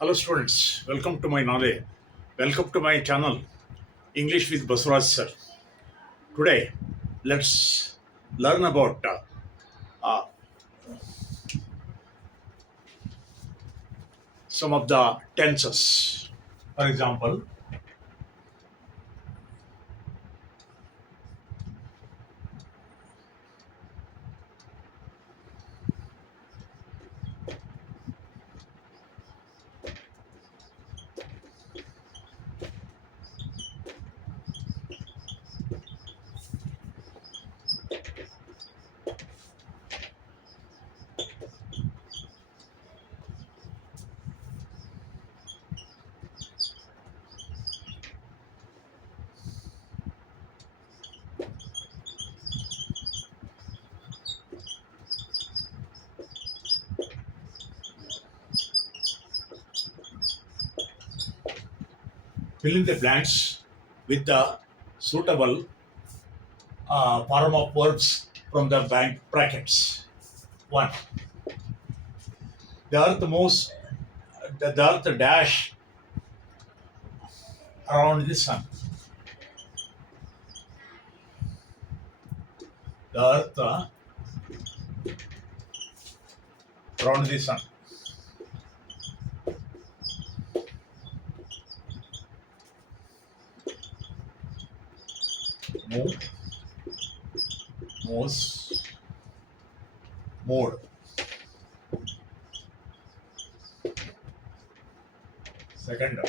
Hello students, welcome to my knowledge. Welcome to my channel English with Baswaraj sir. Today, let's learn about uh, some of the tenses. For example, fill in the blanks with the suitable form of verbs from the bank brackets. 1. The earth moves, the earth dash around the sun. The earth around the sun. Move, moves, more. Second,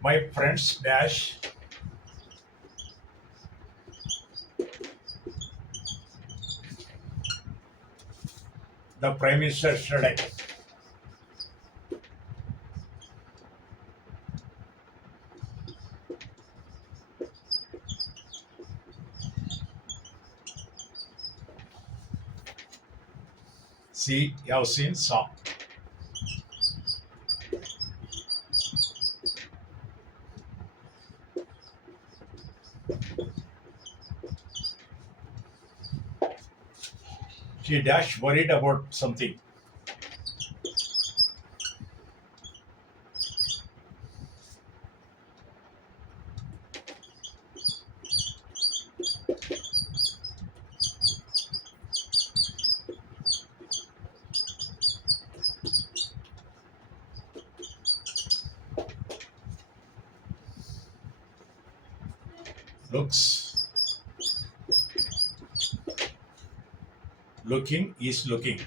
my friends dash the prime minister yesterday. See, you have seen, saw. She dash worried about something. Looks, looking is looking.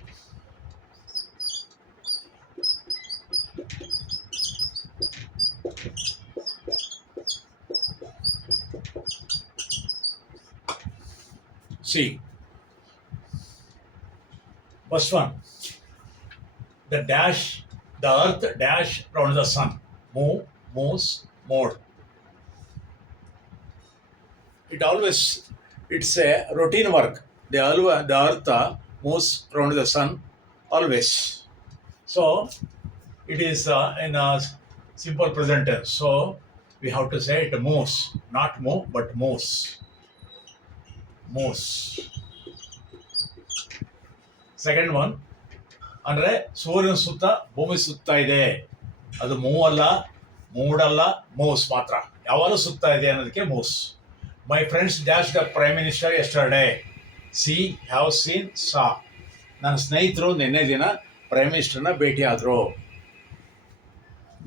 See, first one, the dash, the earth dash around the sun. Move, moves, more. It always, it's a routine work. The earth moves around the sun always. So it is in a simple present tense. So we have to say it moves, not move, but moves. Moves. Second one, ಅಂದರೆ ಸೂರ್ಯನ ಸುತ್ತ ಭೂಮಿ ಸುತ್ತಾ ಇದೆ, ಅದು ಮೂವ್ ಅಲ್ಲ, ಮೂಡಲ್ಲ, ಮೂವ್ಸ್ ಮಾತ್ರ. ಯಾವಾಗಲೂ ಸುತ್ತಾ ಇದೆ ಅನ್ನೋದಕ್ಕೆ moves. My friends dash the prime minister yesterday. C have seen ಸಾ. ನನ್ನ ಸ್ನೇಹಿತರು ನಿನ್ನೆ ದಿನ ಪ್ರೈಮ್ ಮಿನಿಸ್ಟರ್ನ ಭೇಟಿ ಆದರು.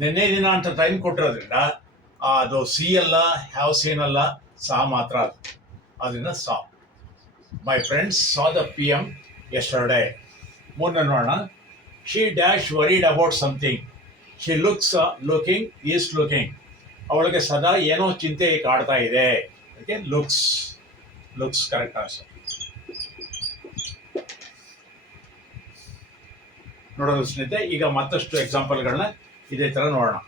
ನಿನ್ನೆ ದಿನ ಅಂತ ಟೈಮ್ ಕೊಟ್ಟಿರೋದ್ರಿಂದ ಅದು ಸಿ ಅಲ್ಲ, ಹ್ಯಾವ್ ಸೀನ್ ಅಲ್ಲ, ಸಾ ಮಾತ್ರ. ಅದರಿಂದ ಸಾ. My friends saw the P M yesterday. ಮೂರನೇ ನೋಡೋಣ. She dash worried about something. She looks looking is looking. ಅವಳಿಗೆ ಸದಾ ಏನೋ ಚಿಂತೆ ಕಾಡ್ತಾ ಇದೆ. ಅದಕ್ಕೆ ಲುಕ್ಸ್. Looks correct answer. ನೋಡೋದು ಸ್ನೇಹಿತರೆ, ಈಗ ಮತ್ತಷ್ಟು ಎಕ್ಸಾಂಪಲ್ಗಳನ್ನ ಇದೇ ಥರ ನೋಡೋಣ.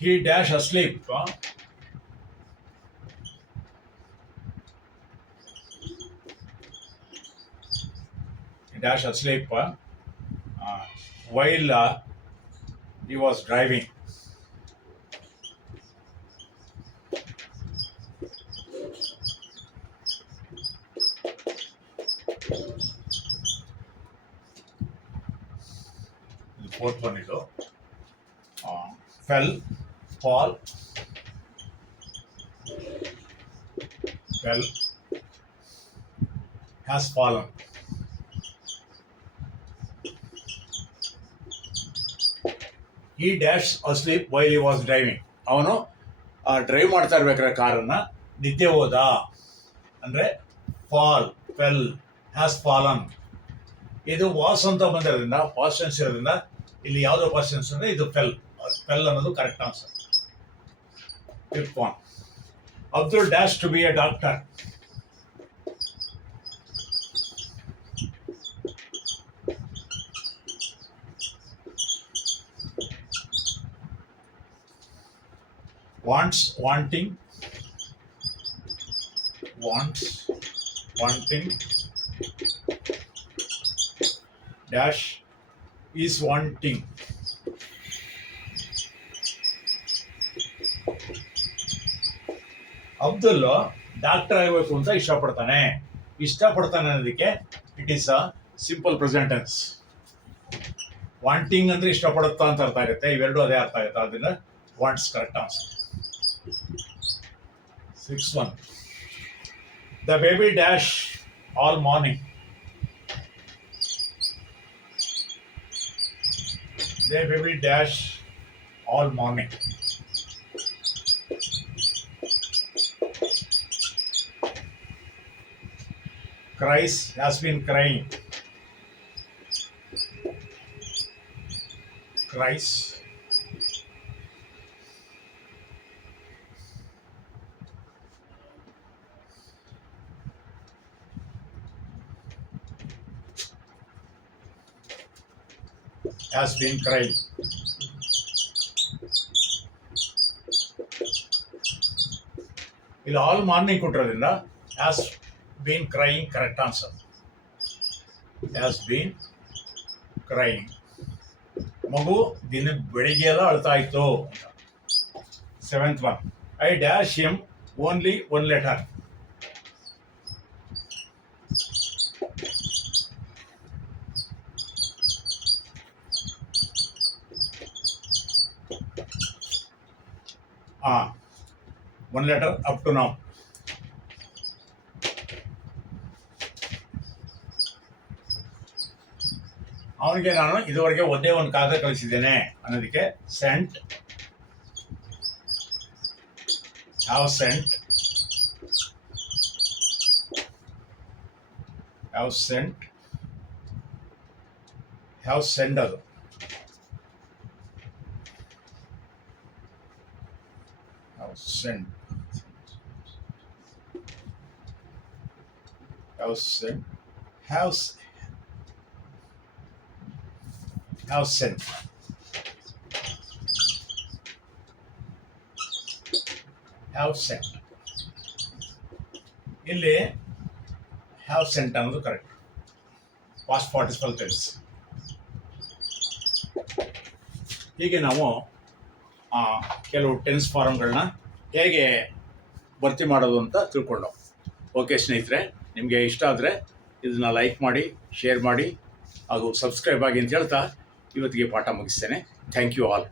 He dash asleep. He dash asleep while he was driving. Fourth one ಇದು. Fell, fall, fell, has fallen. ಈ dash asleep while he was driving. ಅವನು ಡ್ರೈವ್ ಮಾಡ್ತಾ ಇರ್ಬೇಕಾದ್ರೆ ಕಾರನ್ನು ನಿದ್ದೆ ಹೋದ. ಅಂದರೆ ಫಾಲ್, ಫೆಲ್, ಹ್ಯಾಸ್ ಫಾಲನ್. ಇದು ವಾಸ್ ಅಂತ ಬಂದಿರೋದ್ರಿಂದ ಪಾಸ್ಟ್ ಟೆನ್ಸ್ ಇರೋದ್ರಿಂದ ಇಲ್ಲಿ ಯಾವುದೋ ಪಾಸ್ಟ್ ಟೆನ್ಸ್ ಅಂದರೆ ಇದು ಫೆಲ್. ಫೆಲ್ ಅನ್ನೋದು correct answer. Fifth one. Abdul dash to be a doctor. Wants, wanting, wants, wanting, dash, is wanting. Abdul doctor ಆಗಬೇಕು ಅಂತ ಇಷ್ಟಪಡ್ತಾನೆ. ಇಷ್ಟಪಡ್ತಾನೆ ಅನ್ನೋದಕ್ಕೆ it is a simple present tense. Wanting ಅಂದ್ರೆ ಇಷ್ಟಪಡುತ್ತಾ ಅಂತ ಅರ್ಥ ಆಗುತ್ತೆ. ಇವೆರಡು ಅದೇ ಅರ್ಥ ಆಗುತ್ತೆ. ಅದನ್ನ wants correct answer. 6th one. The baby dash all morning. The baby dash all morning. Cries, has been crying. Cries. Has been crying. ಇಲ್ಲಿ ಆಲ್ ಮಾರ್ನಿಂಗ್ ಕೊಟ್ಟಿರೋದ್ರಿಂದ has been crying correct answer. Has been crying. ಮಗು ದಿನ ಬೆಳಿಗ್ಗೆ ಎಲ್ಲ ಅಳ್ತಾ ಇತ್ತು. 7th one. I dash him only one letter. one letter up to now. ಅವನಿಗೆ ನಾನು ಇದುವರೆಗೆ ಒಂದೇ ಒಂದು ಕಾಗದ ಕಳಿಸಿದ್ದೇನೆ ಅನ್ನೋದಕ್ಕೆ sent, have sent, have sent, have send. ಅದು sent, have sent, have sent, have sent. ಇಲ್ಲಿ ಹ್ಯಾವ್ ಸೆಂಟ್ ಅನ್ನೋದು ಕರೆಕ್ಟ್. Past participle tense. ಹೀಗೆ ನಾವು ಕೆಲವು ಟೆನ್ಸ್ ಫಾರ್ಮ್ಗಳನ್ನ ಹೇಗೆ ಭರ್ತಿ ಮಾಡೋದು ಅಂತ ತಿಳ್ಕೊಂಡು. ಓಕೆ ಸ್ನೇಹಿತರೆ, ನಿಮಗೆ ಇಷ್ಟ ಆದರೆ ಇದನ್ನು ಲೈಕ್ ಮಾಡಿ, ಶೇರ್ ಮಾಡಿ ಹಾಗೂ ಸಬ್ಸ್ಕ್ರೈಬ್ ಆಗಿ ಅಂತ ಹೇಳ್ತಾ ಇವತ್ತಿಗೆ ಪಾಠ ಮುಗಿಸ್ತೇನೆ. Thank you all.